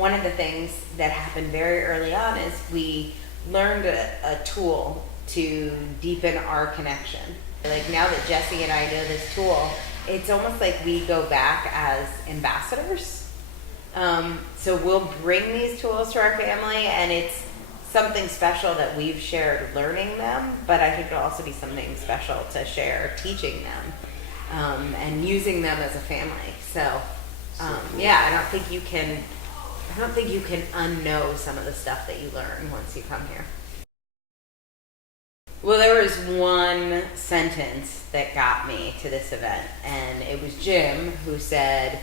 one of the things that happened very early on is we learned a tool to deepen our connection. Like now that Jesse and I know this tool, it's almost like we go back as ambassadors. So we'll bring these tools to our family, and it's something special that we've shared learning them, but I think it'll also be something special to share teaching them and using them as a family. So yeah, I don't think you can unknow some of the stuff that you learn once you come here. Well, there was one sentence that got me to this event, and it was Jim who said,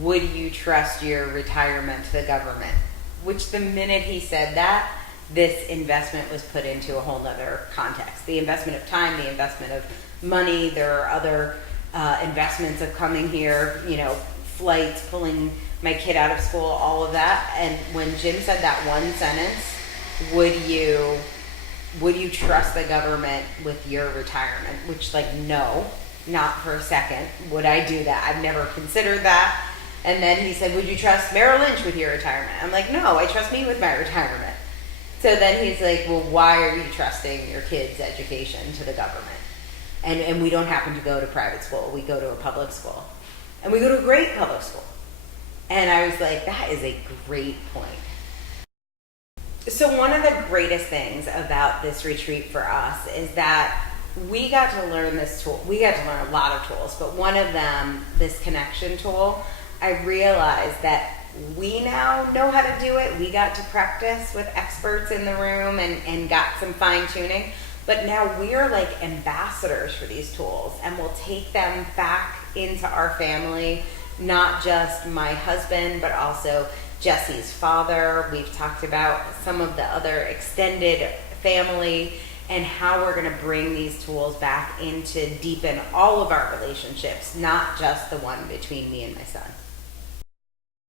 "Would you trust your retirement to the government?" Which the minute he said that, this investment was put into a whole nother context. The investment of time, the investment of money, there are other investments of coming here, flights, pulling my kid out of school, all of that. And when Jim said that one sentence, would you trust the government with your retirement? Which, no, not for a second would I do that. I've never considered that. And then he said, would you trust Merrill Lynch with your retirement? I'm like, no, I trust me with my retirement. So then he's like, well, why are you trusting your kid's education to the government? And we don't happen to go to private school. We go to a public school. And we go to a great public school. And I was like, that is a great point. So one of the greatest things about this retreat for us is that we got to learn this tool. We got to learn a lot of tools, but one of them, this connection tool, I realized that we now know how to do it. We got to practice with experts in the room and got some fine tuning. But now we're like ambassadors for these tools, and we'll take them back into our family, not just my husband, but also Jesse's father. We've talked about some of the other extended family and how we're going to bring these tools back in to deepen all of our relationships, not just the one between me and my son.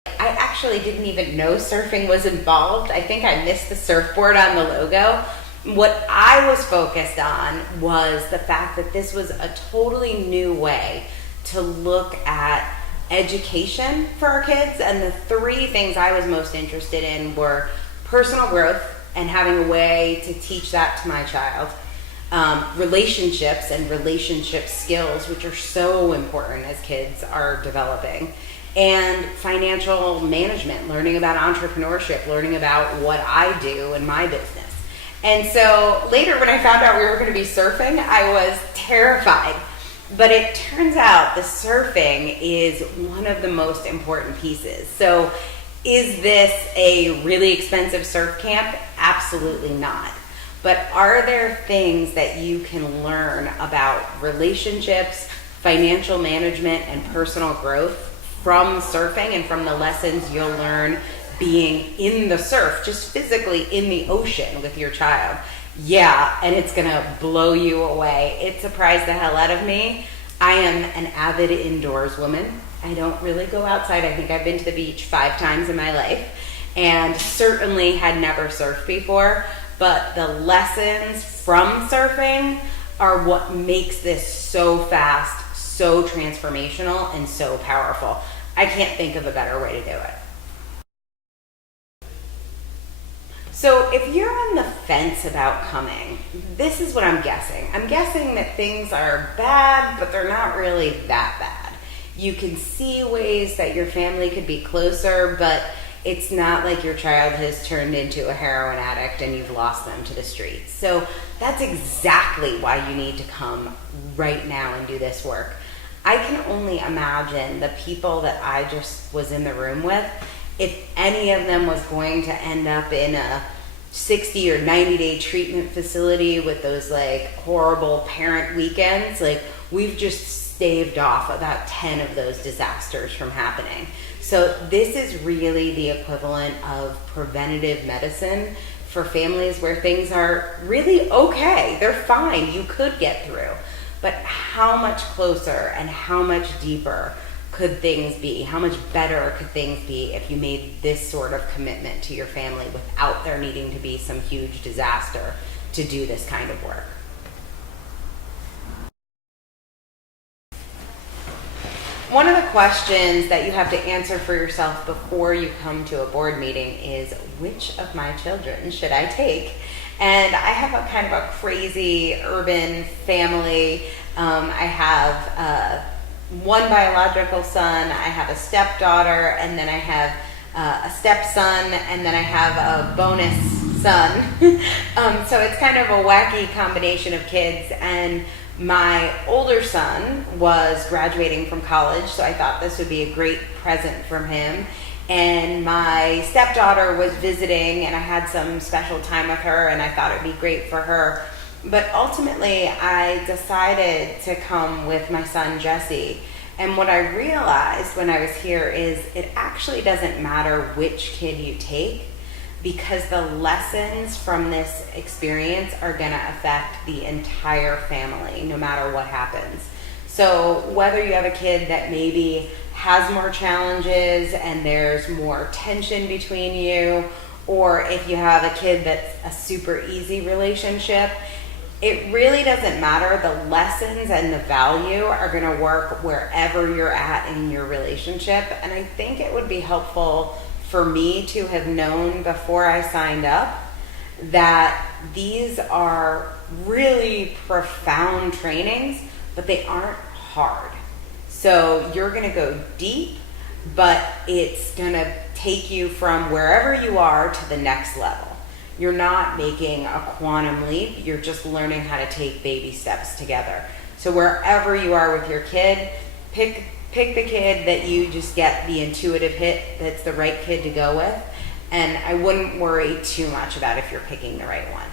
I actually didn't even know surfing was involved. I think I missed the surfboard on the logo. What I was focused on was the fact that this was a totally new way to look at education for our kids, and the three things I was most interested in were personal growth and having a way to teach that to my child, relationships and relationship skills, which are so important as kids are developing, and financial management, learning about entrepreneurship, learning about what I do in my business. And so later when I found out we were going to be surfing, I was terrified. But it turns out the surfing is one of the most important pieces. So is this a really expensive surf camp? Absolutely not. But are there things that you can learn about relationships, financial management, and personal growth from surfing and from the lessons you'll learn being in the surf, just physically in the ocean with your child? Yeah, and it's gonna blow you away. It surprised the hell out of me. I am an avid indoors woman. I don't really go outside. I think I've been to the beach 5 times in my life, and certainly had never surfed before, but the lessons from surfing are what makes this so fast, so transformational, and so powerful. I can't think of a better way to do it. So if you're on the fence about coming, this is what I'm guessing. I'm guessing that things are bad, but they're not really that bad. You can see ways that your family could be closer, but it's not like your child has turned into a heroin addict and you've lost them to the streets. So that's exactly why you need to come right now and do this work. I can only imagine the people that I just was in the room with, if any of them was going to end up in a 60 or 90-day treatment facility with those horrible parent weekends, we've just staved off about 10 of those disasters from happening. So this is really the equivalent of preventative medicine for families where things are really okay. They're fine. You could get through. But how much closer and how much deeper could things be? How much better could things be if you made this sort of commitment to your family without there needing to be some huge disaster to do this kind of work? One of the questions that you have to answer for yourself before you come to a board meeting is, which of my children should I take? And I have a kind of a crazy urban family. I have one biological son, I have a stepdaughter, and then I have a stepson, and then I have a bonus son. So it's kind of a wacky combination of kids. And my older son was graduating from college, so I thought this would be a great present from him. And my stepdaughter was visiting, and I had some special time with her, and I thought it would be great for her. But ultimately, I decided to come with my son, Jesse. And what I realized when I was here is it actually doesn't matter which kid you take, because the lessons from this experience are going to affect the entire family, no matter what happens. So whether you have a kid that maybe has more challenges and there's more tension between you, or if you have a kid that's a super easy relationship, it really doesn't matter. The lessons and the value are going to work wherever you're at in your relationship. And I think it would be helpful for me to have known before I signed up that these are really profound trainings, but they aren't hard. So you're going to go deep, but it's going to take you from wherever you are to the next level. You're not making a quantum leap. You're just learning how to take baby steps together. So wherever you are with your kid, pick the kid that you just get the intuitive hit that's the right kid to go with. And I wouldn't worry too much about if you're picking the right one.